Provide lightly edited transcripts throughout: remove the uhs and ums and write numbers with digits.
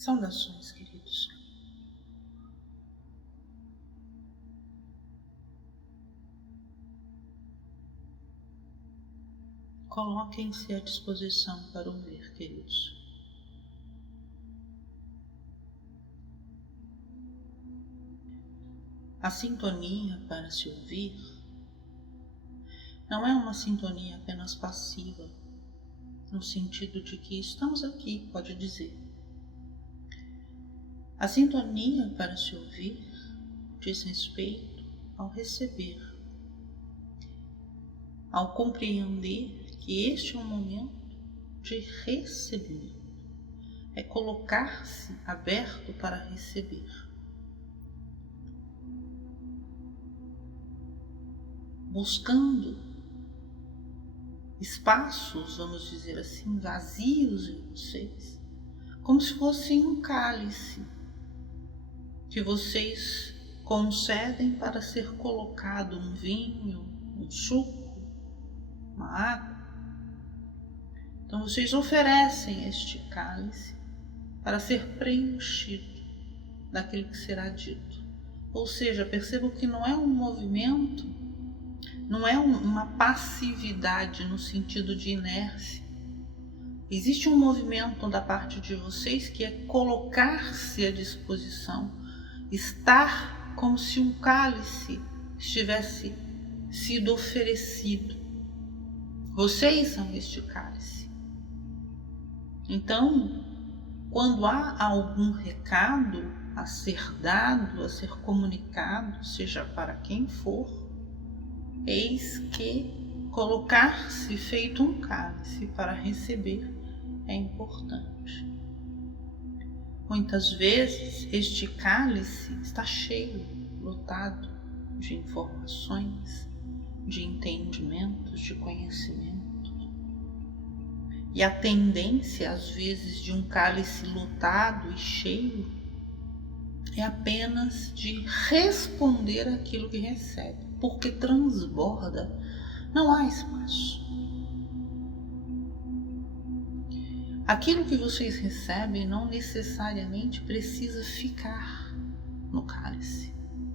Saudações, queridos. Coloquem-se à disposição para ouvir, queridos. A sintonia para se ouvir não é uma sintonia apenas passiva, no sentido de que estamos aqui, pode dizer. A sintonia para se ouvir diz respeito ao receber, ao compreender que este é um momento de recebimento, é colocar-se aberto para receber. Buscando espaços, vamos dizer assim, vazios em vocês, como se fosse um cálice que vocês concedem para ser colocado um vinho, um suco, uma água. Então vocês oferecem este cálice para ser preenchido daquilo que será dito. Ou seja, percebam que não é um movimento, não é uma passividade no sentido de inércia. Existe um movimento da parte de vocês que é colocar-se à disposição, estar como se um cálice estivesse sido oferecido. Vocês são este cálice. Então, quando há algum recado a ser dado, a ser comunicado, seja para quem for, eis que colocar-se feito um cálice para receber é importante. Muitas vezes este cálice está cheio, lotado de informações, de entendimentos, de conhecimento. E a tendência, às vezes, de um cálice lotado e cheio é apenas de responder aquilo que recebe, porque transborda, não há espaço. Aquilo que vocês recebem não necessariamente precisa ficar no cálice.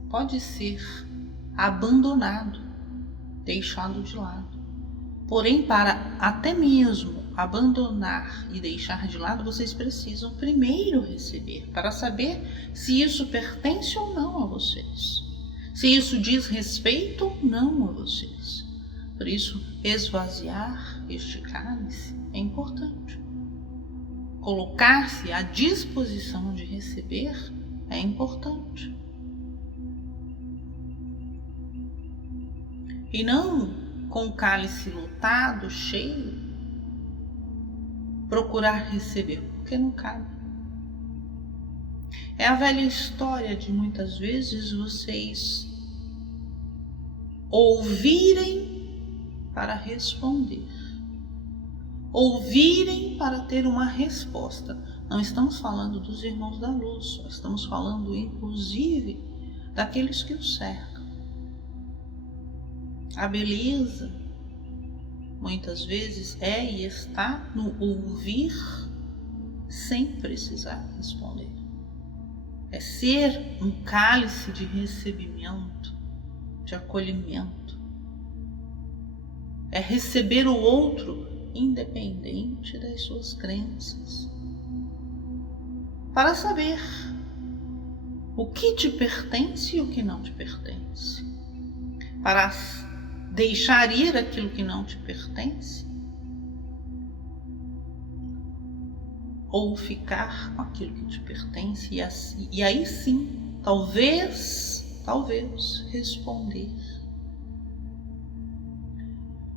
Pode ser abandonado, deixado de lado. Porém, para até mesmo abandonar e deixar de lado, vocês precisam primeiro receber, para saber se isso pertence ou não a vocês, se isso diz respeito ou não a vocês. Por isso, esvaziar este cálice é importante. Colocar-se à disposição de receber é importante. E não com o cálice lotado, cheio, procurar receber, porque não cabe. É a velha história de muitas vezes vocês ouvirem para responder, ouvirem para ter uma resposta. Não estamos falando dos irmãos da luz, só estamos falando inclusive daqueles que o cercam. A beleza, muitas vezes, é e está no ouvir sem precisar responder. É ser um cálice de recebimento, de acolhimento. É receber o outro independente das suas crenças, para saber o que te pertence e o que não te pertence, para deixar ir aquilo que não te pertence, ou ficar com aquilo que te pertence e aí sim, talvez responder.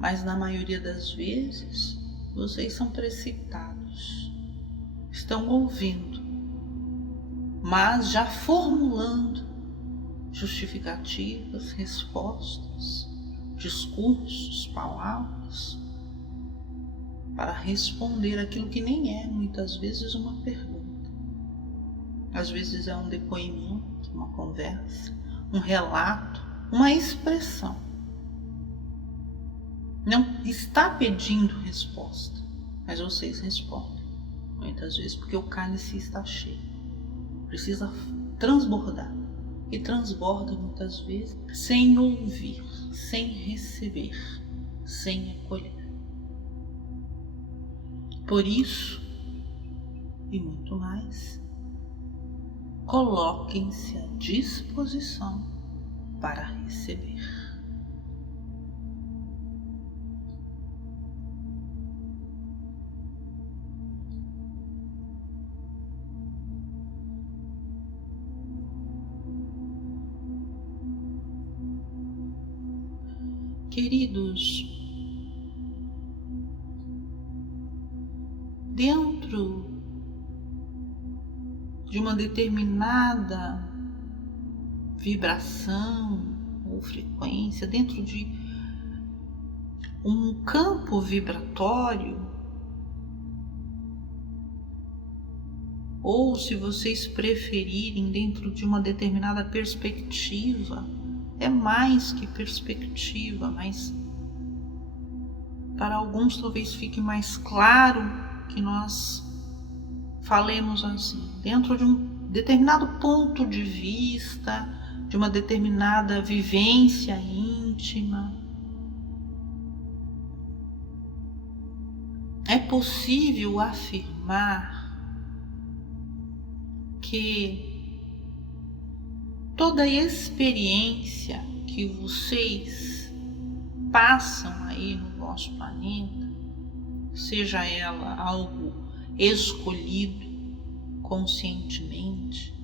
Mas na maioria das vezes, vocês são precipitados, estão ouvindo, mas já formulando justificativas, respostas, discursos, palavras, para responder aquilo que nem é, muitas vezes, uma pergunta. Às vezes é um depoimento, uma conversa, um relato, uma expressão. Não está pedindo resposta, mas vocês respondem. muitas vezes porque o cálice está cheio, precisa transbordar, e transborda muitas vezes sem ouvir, sem receber, sem acolher. Por isso e muito mais, coloquem-se à disposição para receber. Queridos, dentro de uma determinada vibração ou frequência, dentro de um campo vibratório, ou se vocês preferirem, dentro de uma determinada perspectiva, é mais que perspectiva, mas para alguns talvez fique mais claro que nós falemos assim, dentro de um determinado ponto de vista, de uma determinada vivência íntima. É possível afirmar que toda experiência que vocês passam aí no nosso planeta, seja ela algo escolhido conscientemente,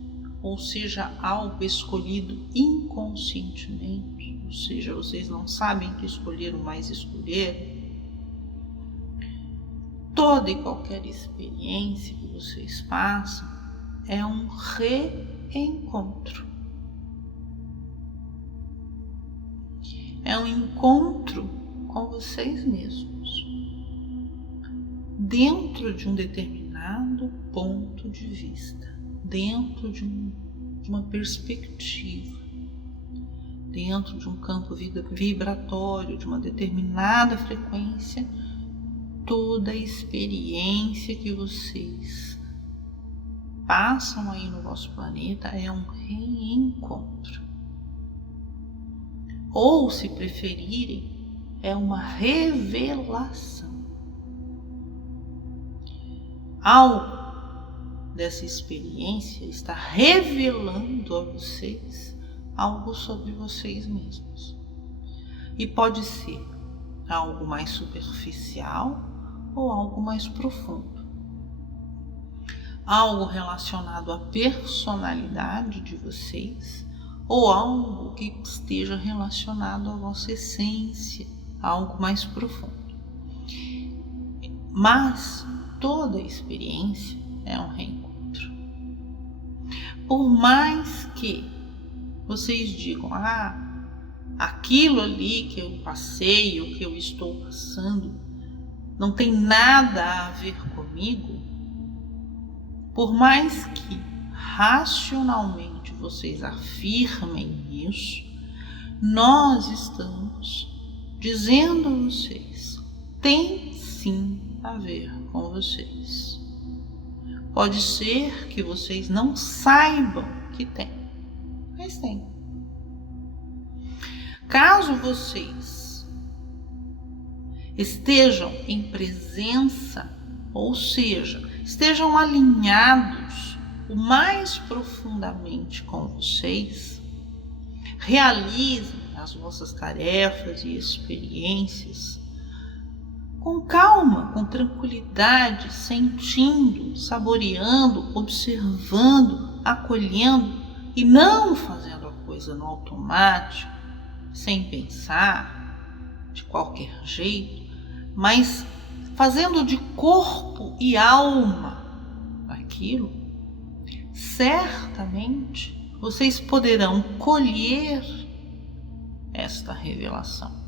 ou seja algo escolhido inconscientemente, ou seja, vocês não sabem que escolheram, mas escolheram, toda e qualquer experiência que vocês passam é um reencontro. É um encontro com vocês mesmos, dentro de um determinado ponto de vista, dentro de uma perspectiva, dentro de um campo vibratório, de uma determinada frequência. Toda a experiência que vocês passam aí no vosso planeta é um reencontro. Ou, se preferirem, é uma revelação. Algo dessa experiência está revelando a vocês algo sobre vocês mesmos. E pode ser algo mais superficial ou algo mais profundo. Algo relacionado à personalidade de vocês, ou algo que esteja relacionado à vossa essência, algo mais profundo. Mas toda experiência é um reencontro. Por mais que vocês digam, aquilo ali que eu passei, ou que eu estou passando, não tem nada a ver comigo, por mais que racionalmente vocês afirmem isso, nós estamos dizendo a vocês, tem sim a ver com vocês. Pode ser que vocês não saibam que tem, mas tem. Caso vocês estejam em presença, ou seja, estejam alinhados o mais profundamente com vocês, realizem as vossas tarefas e experiências com calma, com tranquilidade, sentindo, saboreando, observando, acolhendo e não fazendo a coisa no automático, sem pensar, de qualquer jeito, mas fazendo de corpo e alma aquilo, certamente vocês poderão colher esta revelação.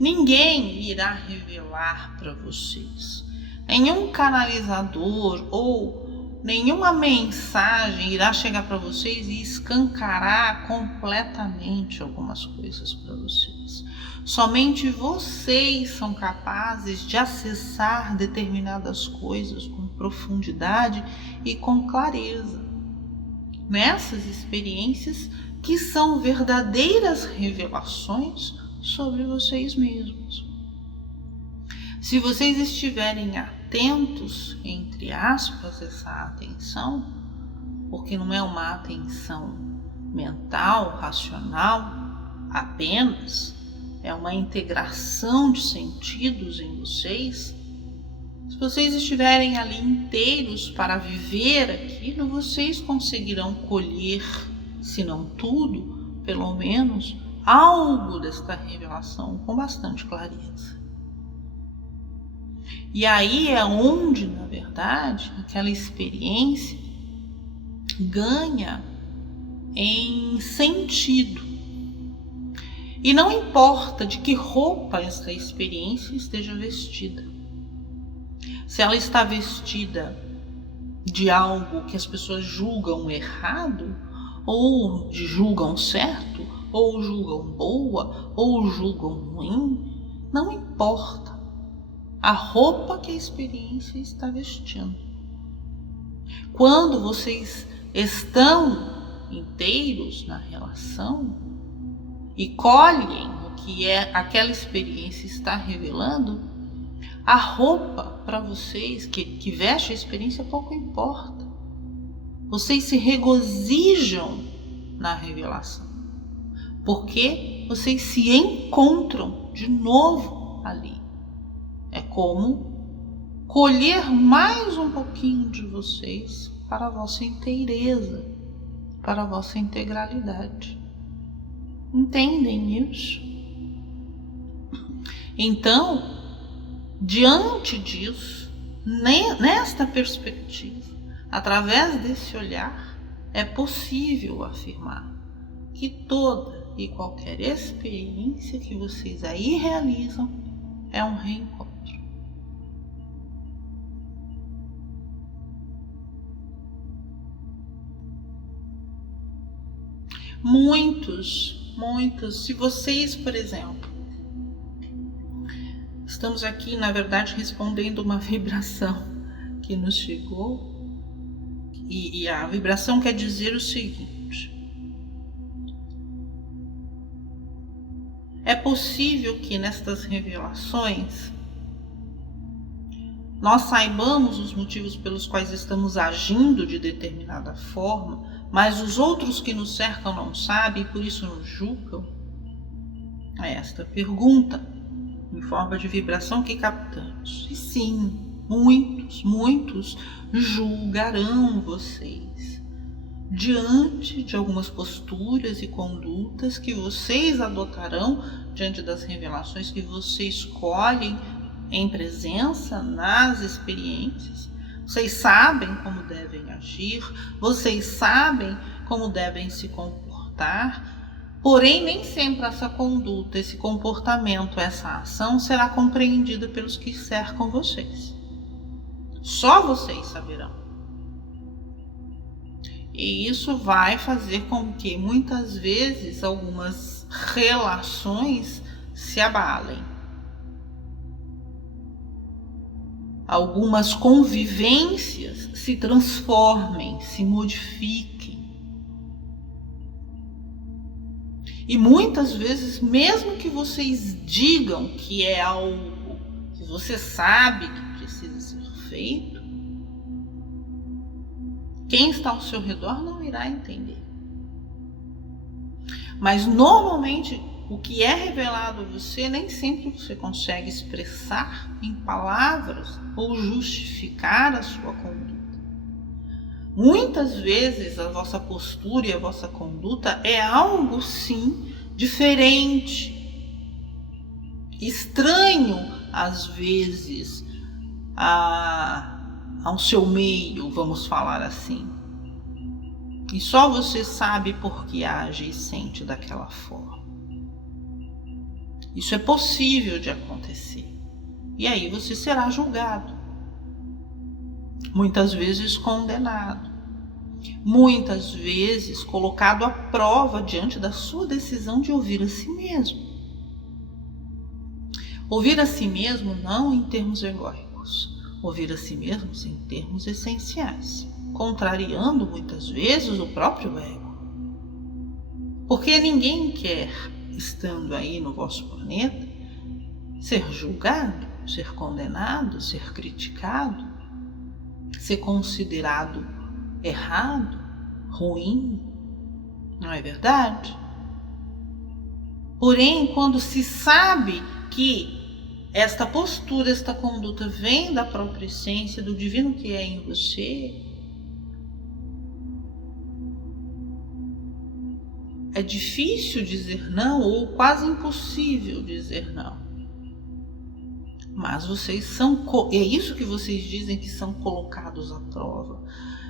Ninguém irá revelar para vocês. Nenhum canalizador ou nenhuma mensagem irá chegar para vocês e escancarar completamente algumas coisas para vocês. Somente vocês são capazes de acessar determinadas coisas com profundidade e com clareza. Nessas experiências que são verdadeiras revelações sobre vocês mesmos. Se vocês estiverem atentos, entre aspas, essa atenção, porque não é uma atenção mental, racional apenas, é uma integração de sentidos em vocês. Se vocês estiverem ali inteiros para viver aquilo, vocês conseguirão colher, se não tudo, pelo menos algo desta revelação com bastante clareza. E aí é onde, na verdade, aquela experiência ganha em sentido. E não importa de que roupa essa experiência esteja vestida. Se ela está vestida de algo que as pessoas julgam errado, ou julgam certo, ou julgam boa, ou julgam ruim, não importa a roupa que a experiência está vestindo. Quando vocês estão inteiros na relação e colhem o que aquela experiência está revelando, a roupa para vocês que veste a experiência pouco importa. Vocês se regozijam na revelação, porque vocês se encontram de novo ali. É como colher mais um pouquinho de vocês para a vossa inteireza, para a vossa integralidade. Entendem isso? Então, diante disso, nesta perspectiva, através desse olhar, é possível afirmar que toda e qualquer experiência que vocês aí realizam é um reencontro. Muitos, se vocês, por exemplo, estamos aqui, na verdade, respondendo uma vibração que nos chegou, e a vibração quer dizer o seguinte: é possível que nestas revelações nós saibamos os motivos pelos quais estamos agindo de determinada forma, mas os outros que nos cercam não sabem e por isso nos julgam? É esta pergunta, em forma de vibração, que captamos. E sim, muitos julgarão vocês diante de algumas posturas e condutas que vocês adotarão diante das revelações que vocês colhem em presença nas experiências. Vocês sabem como devem agir, vocês sabem como devem se comportar, porém nem sempre essa conduta, esse comportamento, essa ação será compreendida pelos que cercam vocês. Só vocês saberão. E isso vai fazer com que muitas vezes algumas relações se abalem. Algumas convivências se transformem, se modifiquem. E muitas vezes, mesmo que vocês digam que é algo que você sabe que precisa ser feito, quem está ao seu redor não irá entender. Mas normalmente o que é revelado a você nem sempre você consegue expressar em palavras ou justificar a sua conduta. Muitas vezes a vossa postura e a vossa conduta é algo sim diferente, estranho às vezes ao seu meio, vamos falar assim. E só você sabe por que age e sente daquela forma. Isso é possível de acontecer. E aí você será julgado. muitas vezes condenado, muitas vezes colocado à prova diante da sua decisão de ouvir a si mesmo. Ouvir a si mesmo não em termos egóicos, ouvir a si mesmo em termos essenciais, contrariando muitas vezes o próprio ego. Porque ninguém quer, estando aí no vosso planeta, ser julgado, ser condenado, ser criticado, ser considerado errado, ruim, não é verdade? Porém, quando se sabe que esta postura, esta conduta vem da própria essência, do divino que é em você, é difícil dizer não ou quase impossível dizer não. Mas vocês são, é isso que vocês dizem que são colocados à prova.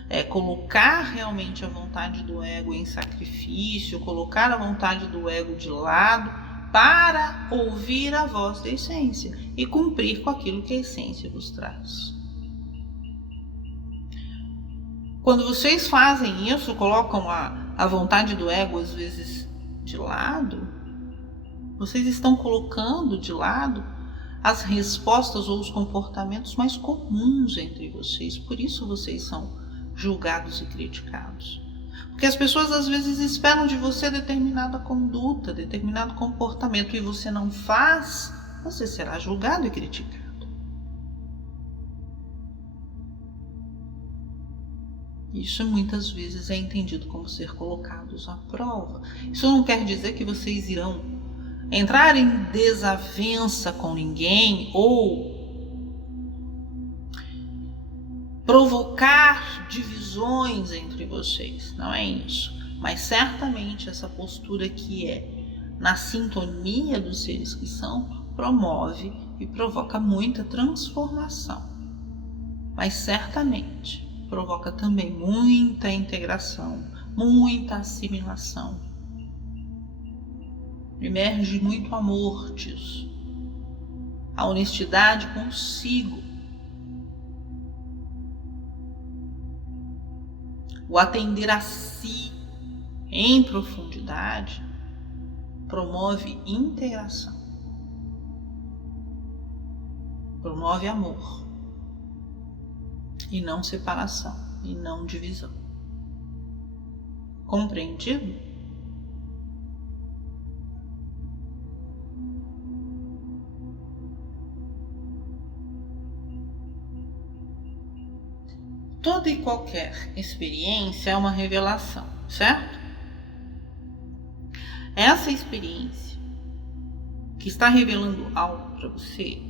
É colocar realmente a vontade do ego em sacrifício, colocar a vontade do ego de lado para ouvir a voz da essência e cumprir com aquilo que a essência vos traz. Quando vocês fazem isso, colocam a vontade do ego às vezes de lado, vocês estão colocando de lado as respostas ou os comportamentos mais comuns entre vocês. Por isso vocês são julgados e criticados. Porque as pessoas às vezes esperam de você determinada conduta, determinado comportamento, e você não faz, você será julgado e criticado. Isso muitas vezes é entendido como ser colocados à prova. Isso não quer dizer que vocês irão entrar em desavença com ninguém ou provocar divisões entre vocês, não é isso. Mas certamente essa postura que é na sintonia dos seres que são, promove e provoca muita transformação. Mas certamente provoca também muita integração, muita assimilação. Emerge muito amor disso. A honestidade consigo. O atender a si em profundidade promove integração, promove amor e não separação e não divisão. Compreendido? Toda e qualquer experiência é uma revelação, certo? Essa experiência que está revelando algo para você,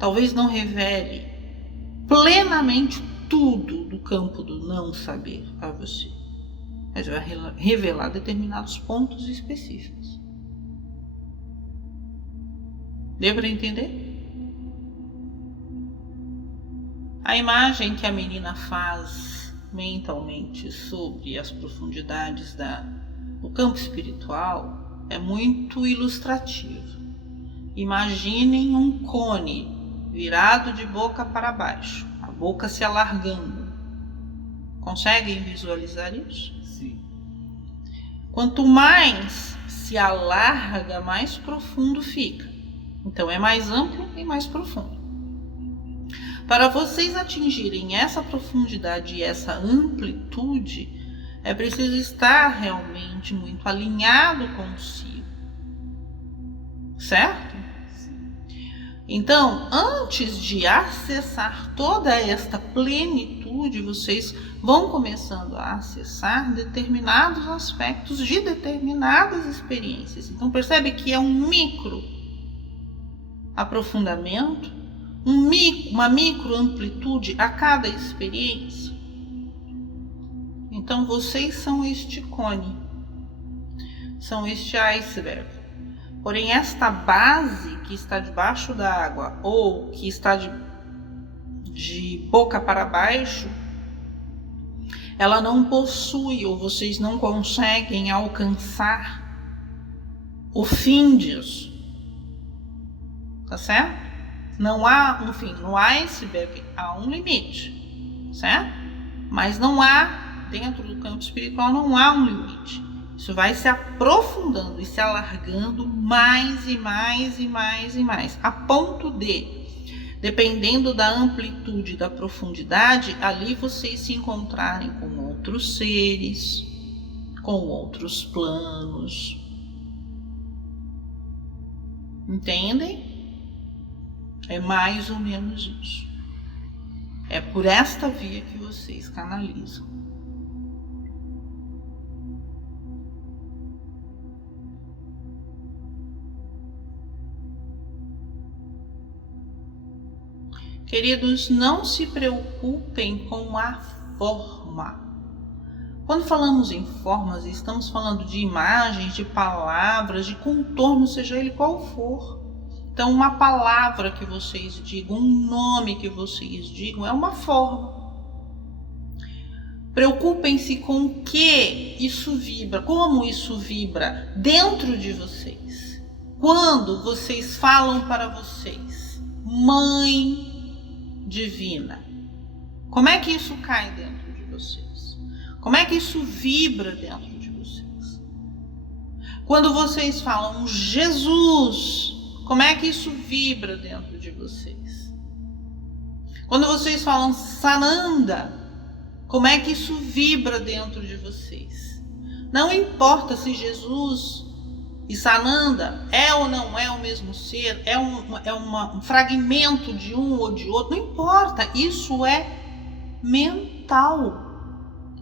talvez não revele plenamente tudo do campo do não saber a você, mas vai revelar determinados pontos específicos. Deu para entender? A imagem que a menina faz mentalmente sobre as profundidades do campo espiritual é muito ilustrativa. Imaginem um cone virado de boca para baixo, a boca se alargando. Conseguem visualizar isso? Sim. Quanto mais se alarga, mais profundo fica. Então é mais amplo e mais profundo. Para vocês atingirem essa profundidade e essa amplitude, é preciso estar realmente muito alinhado consigo. Certo? Sim. Então, antes de acessar toda esta plenitude, vocês vão começando a acessar determinados aspectos de determinadas experiências. Então, percebe que é um micro aprofundamento, uma micro amplitude a cada experiência. Então vocês são este cone, são este iceberg. Porém, esta base que está debaixo da água ou que está de boca para baixo, ela não possui, ou vocês não conseguem alcançar o fim disso. Tá certo? Não há um fim. No iceberg há um limite, certo? Mas não há, dentro do campo espiritual, não há um limite. Isso vai se aprofundando e se alargando mais e mais e mais e mais, a ponto de, dependendo da amplitude, da profundidade, ali vocês se encontrarem com outros seres, com outros planos. Entendem? É mais ou menos isso. É por esta via que vocês canalizam. Queridos, não se preocupem com a forma. Quando falamos em formas, estamos falando de imagens, de palavras, de contorno, seja ele qual for. Então, uma palavra que vocês digam, um nome que vocês digam, é uma forma. Preocupem-se com o que isso vibra, como isso vibra dentro de vocês. Quando vocês falam para vocês, Mãe Divina, como é que isso cai dentro de vocês? Como é que isso vibra dentro de vocês? Quando vocês falam Jesus, como é que isso vibra dentro de vocês? Quando vocês falam Sananda, como é que isso vibra dentro de vocês? Não importa se Jesus e Sananda é ou não é o mesmo ser, é um fragmento de um ou de outro, não importa, isso é mental,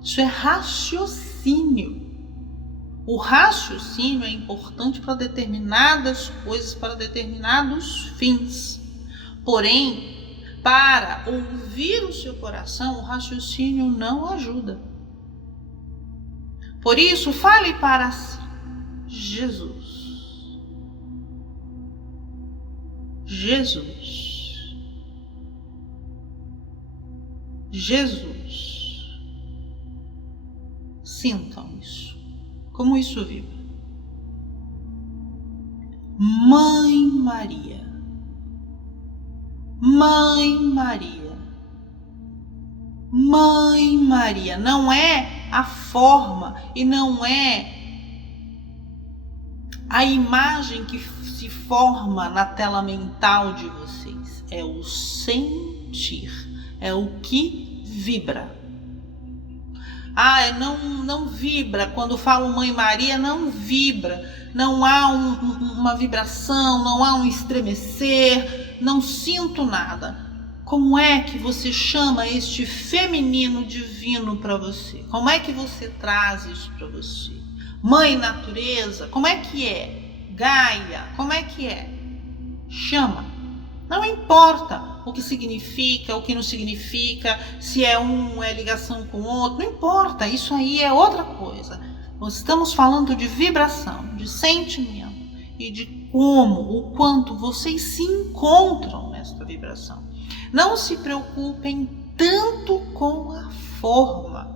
isso é raciocínio. O raciocínio é importante para determinadas coisas, para determinados fins. Porém, para ouvir o seu coração, o raciocínio não ajuda. Por isso, fale para si, Jesus. Jesus. Jesus. Sintam isso. Como isso vibra? Mãe Maria. Mãe Maria. Mãe Maria. Não é a forma e não é a imagem que se forma na tela mental de vocês. É o sentir. É o que vibra. Não vibra. Quando falo Mãe Maria, não vibra. Não há uma vibração, não há um estremecer, não sinto nada. Como é que você chama este feminino divino para você? Como é que você traz isso para você? Mãe Natureza, como é que é? Gaia, como é que é? Chama. Não importa o que significa, o que não significa, se é ligação com o outro, não importa, isso aí é outra coisa. Nós estamos falando de vibração, de sentimento e de como, o quanto vocês se encontram nesta vibração. Não se preocupem tanto com a forma.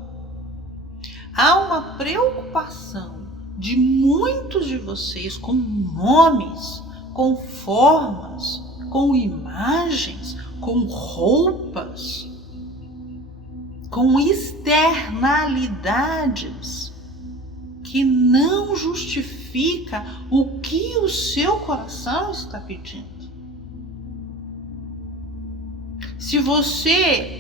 Há uma preocupação de muitos de vocês com nomes, com formas, com imagens, com roupas, com externalidades que não justifica o que o seu coração está pedindo. Se você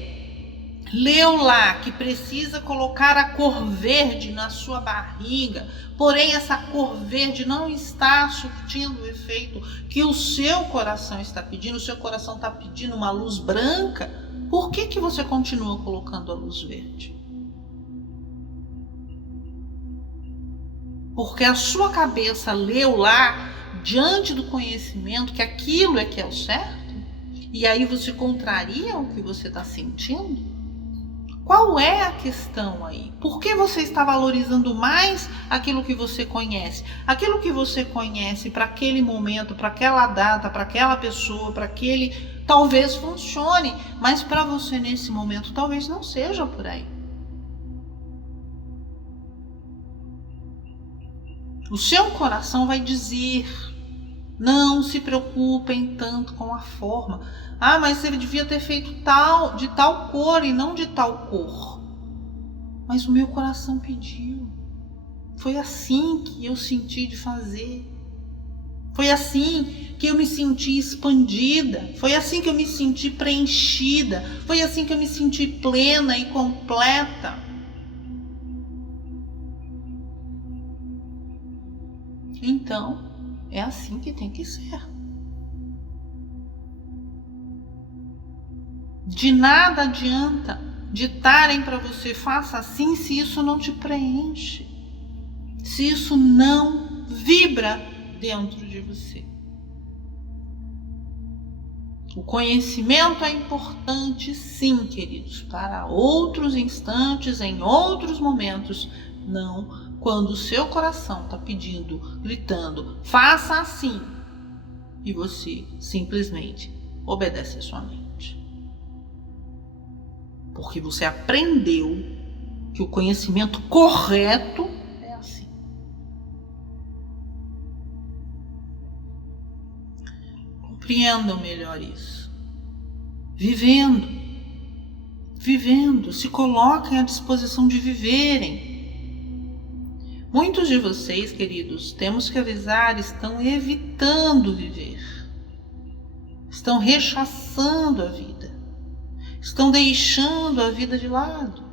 leu lá que precisa colocar a cor verde na sua barriga, porém essa cor verde não está surtindo o efeito que o seu coração está pedindo, o seu coração está pedindo uma luz branca, por que você continua colocando a luz verde? Porque a sua cabeça leu lá, diante do conhecimento, que aquilo é que é o certo? E aí você contraria o que você está sentindo? Qual é a questão aí? Por que você está valorizando mais aquilo que você conhece? Aquilo que você conhece para aquele momento, para aquela data, para aquela pessoa, para aquele... Talvez funcione, mas para você nesse momento talvez não seja por aí. O seu coração vai dizer, Não se preocupem tanto com a forma. Ah, mas você devia ter feito de tal cor e não de tal cor. Mas o meu coração pediu. Foi assim que eu senti de fazer. Foi assim que eu me senti expandida. Foi assim que eu me senti preenchida. Foi assim que eu me senti plena e completa. Então, é assim que tem que ser. De nada adianta ditarem para você, faça assim, se isso não te preenche. Se isso não vibra dentro de você. O conhecimento é importante, sim, queridos, para outros instantes, em outros momentos. Não quando o seu coração está pedindo, gritando, faça assim, e você simplesmente obedece a sua mente. Porque você aprendeu que o conhecimento correto é assim. Compreendam melhor isso. Vivendo, se coloquem à disposição de viverem. Muitos de vocês, queridos, temos que avisar, estão evitando viver. Estão rechaçando a vida. Estão deixando a vida de lado.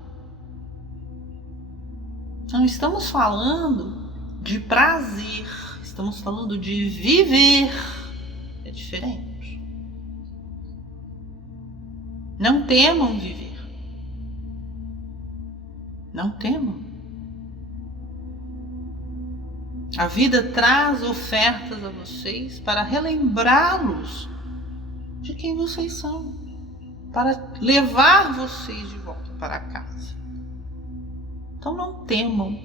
Não estamos falando de prazer, estamos falando de viver. É diferente. Não temam viver. Não temam. A vida traz ofertas a vocês para relembrá-los de quem vocês são, para levar vocês de volta para casa. Então não temam.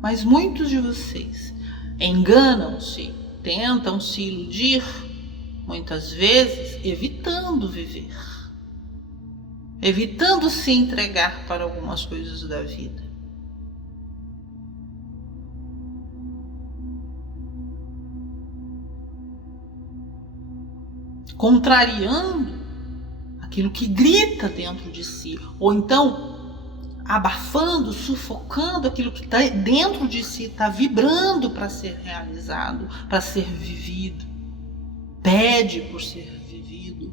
Mas muitos de vocês enganam-se, tentam se iludir, muitas vezes evitando viver, evitando se entregar para algumas coisas da vida. Contrariando aquilo que grita dentro de si, ou então abafando, sufocando aquilo que está dentro de si, está vibrando para ser realizado, para ser vivido. Pede por ser vivido,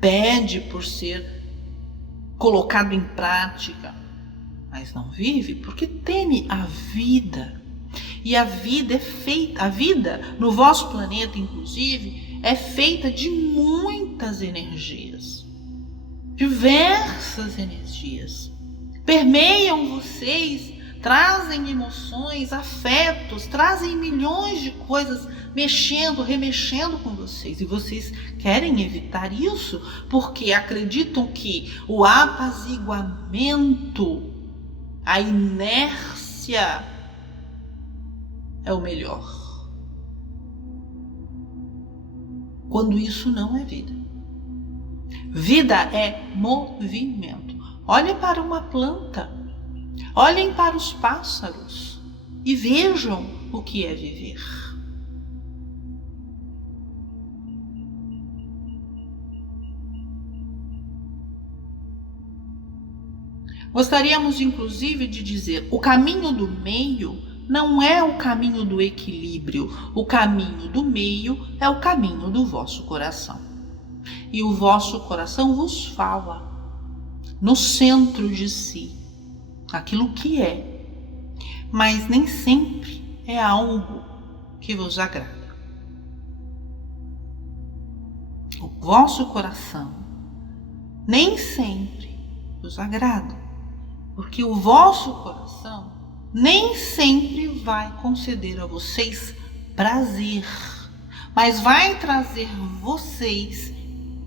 pede por ser colocado em prática, mas não vive porque teme a vida. E a vida é feita, a vida no vosso planeta, inclusive, é feita de muitas energias, diversas energias. Permeiam vocês, trazem emoções, afetos, trazem milhões de coisas mexendo, remexendo com vocês. E vocês querem evitar isso porque acreditam que o apaziguamento, a inércia é o melhor. Quando isso não é vida. Vida é movimento. Olhem para uma planta, olhem para os pássaros e vejam o que é viver. Gostaríamos, inclusive, de dizer: o caminho do meio não é o caminho do equilíbrio. O caminho do meio é o caminho do vosso coração. E o vosso coração vos fala no centro de si aquilo que é, mas nem sempre é algo que vos agrada. O vosso coração nem sempre vos agrada, porque o vosso coração nem sempre vai conceder a vocês prazer, mas vai trazer vocês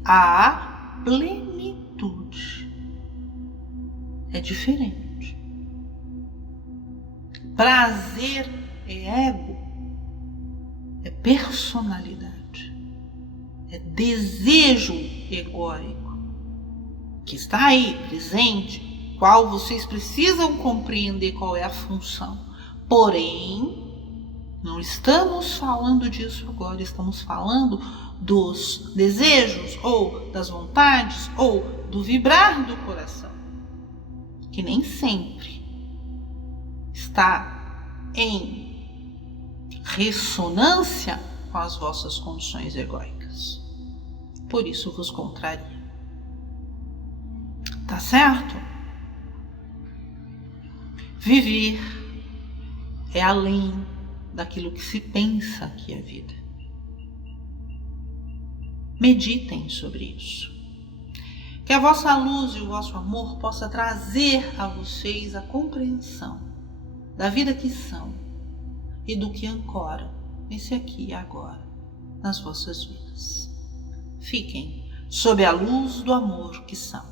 à plenitude. É diferente. Prazer é ego, é personalidade, é desejo egóico, que está aí presente, qual vocês precisam compreender qual é a função. Porém, Não estamos falando disso agora, estamos falando dos desejos ou das vontades ou do vibrar do coração, que nem sempre está em ressonância com as vossas condições egóicas. Por isso vos contraria. Tá certo? Viver é além daquilo que se pensa que é vida. Meditem sobre isso. Que a vossa luz e o vosso amor possa trazer a vocês a compreensão da vida que são e do que ancora nesse aqui e agora nas vossas vidas. Fiquem sob a luz do amor que são.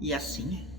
E assim é.